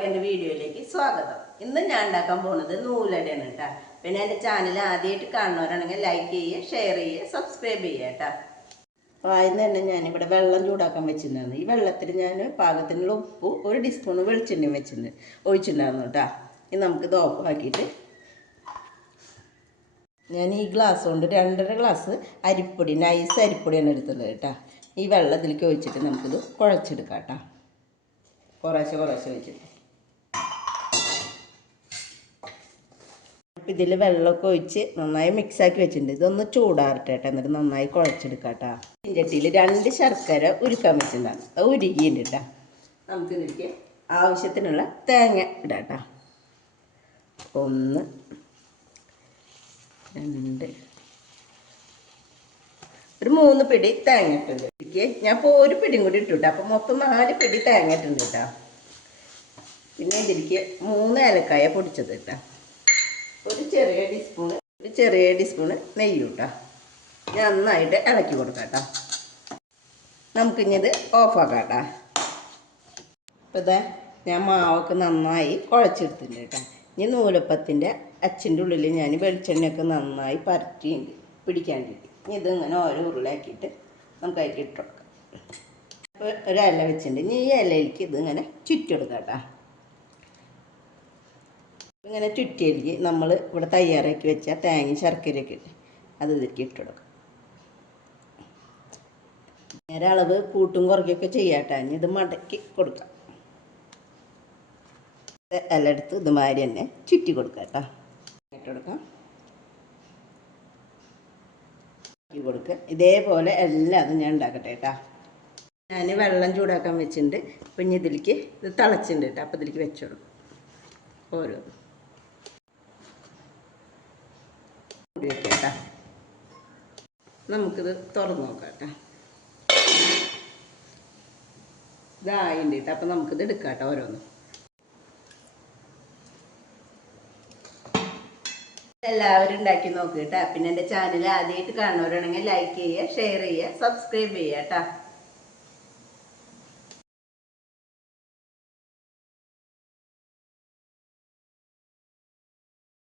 എല്ലാവർക്കും എന്റെ വീഡിയോയിലേക്ക് സ്വാഗതം. ഇന്ന് ഞാൻ ഉണ്ടാക്കാൻ പോകുന്നത് നൂലടയാണ് കേട്ടോ പിന്നെ എന്റെ ചാനൽ ആദ്യമായിട്ട് കാണുന്നവരാണെങ്കിൽ ലൈക്ക് ചെയ്യുക ഷെയർ ചെയ്യുക സബ്സ്ക്രൈബ് ചെയ്യുക കേട്ടോ അപ്പോൾ ആദ്യം തന്നെ ഞാനിവിടെ വെള്ളം ചൂടാക്കാൻ വെച്ചിട്ടുണ്ടായിരുന്നു ഈ വെള്ളത്തിൽ ഞാൻ പാകത്തിനുള്ള ഉപ്പ് ഒരു ടീസ്പൂൺ വെളിച്ചെണ്ണയും വെച്ചിട്ടുണ്ട് ഒഴിച്ചിട്ടുണ്ടായിരുന്നു കേട്ടോ ഇനി നമുക്ക് ദോപ്പാക്കിയിട്ട് ഞാൻ ഈ ഗ്ലാസ് കൊണ്ട് രണ്ടര ഗ്ലാസ് അരിപ്പൊടി നൈസ് അരിപ്പൊടിയാണ് എടുത്തത് കേട്ടോ ഈ വെള്ളത്തിലേക്ക് ഒഴിച്ചിട്ട് നമുക്കിത് കുഴച്ചെടുക്കാം കേട്ടോ കുറേശ്ശെ കുറേശ്ശെ വെച്ചിട്ട് ഇതിൽ വെള്ളമൊക്കെ ഒഴിച്ച് നന്നായി മിക്സാക്കി വെച്ചിട്ടുണ്ട്. ഇതൊന്ന് ചൂടാറട്ടെ എന്നിട്ട് നന്നായി കുഴച്ചെടുക്കാം കേട്ടോ ചട്ടിയിൽ രണ്ട് ശർക്കര ഉരുക്കാൻ വെച്ചിട്ടുണ്ടാകും അത് ഉരുകിയിട്ടുണ്ട് കേട്ടോ നമുക്ക് ഇതിലേക്ക് ആവശ്യത്തിനുള്ള തേങ്ങ ഇടാം ഒന്ന് രണ്ട്. ഒരു മൂന്ന് പിടി തേങ്ങ ഇട്ടുണ്ട്. ഞാൻ ഇപ്പോൾ ഒരു പിടിയും കൂടി ഇട്ടു അപ്പോൾ മൊത്തം നാല് പിടി തേങ്ങ ഇട്ടുണ്ട് കേട്ടോ പിന്നെ ഇതിലേക്ക് മൂന്ന് ഏലക്കായ പൊടിച്ചത് കേട്ടോ ഒരു ചെറിയ ടീസ്പൂണ് ഒരു ചെറിയ ടീസ്പൂണ് നെയ്യ് കേട്ടോ നന്നായിട്ട് ഇളക്കി കൊടുക്കാട്ടോ. കേട്ടോ നമുക്കിനി ഇത് ഓഫാക്കാം അപ്പോൾ ഇതാ ഞാൻ മാവൊക്കെ നന്നായി കുഴച്ചെടുത്തിട്ടുണ്ട് കേട്ടോ. ഇനി നൂലപ്പത്തിന്റെ അച്ചിന്റെ ഉള്ളിൽ ഞാൻ വെളിച്ചെണ്ണയൊക്കെ നന്നായി പരറ്റിയുണ്ട് പിടിക്കാണ്ടിട്ട് ഇനി ഇതിങ്ങനെ ഓരോ ഉരുളാക്കിയിട്ട് നമുക്ക് അതിലേക്ക് ഇട്ട് കൊടുക്കാം. അപ്പോൾ ഒരു ഇല വെച്ചിട്ടുണ്ട് ഇനി ഈ ഇലയിലേക്ക് ഇതിങ്ങനെ ചുറ്റെടുക്കാം കേട്ടോ ഇങ്ങനെ ചുറ്റിയിലേക്ക് നമ്മൾ ഇവിടെ തയ്യാറാക്കി വെച്ച തേങ്ങ ശർക്കരയൊക്കെ ഇട്ട് അത് ഇതിലേക്ക് ഇട്ട് നേരെ അളവ് കൂട്ടും കുറയ്ക്കൊക്കെ ചെയ്യാട്ടോ. ഇനി ഇത് മടക്കി കൊടുക്കാം. എല്ലായിടത്തും ഇതുമാതിരി തന്നെ ചുറ്റി കൊടുക്കാം കേട്ടോ. ഇട്ട് കൊടുക്കാം. കൊടുക്കുക. ഇതേപോലെ എല്ലാതും ഞാൻ ഉണ്ടാക്കട്ടെ കേട്ടോ. ഞാൻ വെള്ളം ചൂടാക്കാൻ വെച്ചിട്ടുണ്ട്. അപ്പം ഇനി ഇതിലേക്ക് ഇത് തിളച്ചിട്ടുണ്ട് കേട്ടോ. അപ്പം ഇതിലേക്ക് വെച്ചോളൂ കൊടുക്കും ഓരോ മൂടി കേട്ടോ നമുക്കിത് തുറന്ന് നോക്കാം കേട്ടോ ഇതായിണ്ട് കേട്ടോ അപ്പം നമുക്കിത് എടുക്കാം കേട്ടോ ഓരോന്ന്. എല്ലാവരും ഉണ്ടാക്കി നോക്കുക പിന്നെ എന്റെ ചാനൽ ആദ്യമായിട്ട് കാണുന്നവരാണെങ്കിൽ ലൈക്ക് ചെയ്യുക ഷെയർ ചെയ്യുക സബ്സ്ക്രൈബ് ചെയ്യുക കേട്ടോ.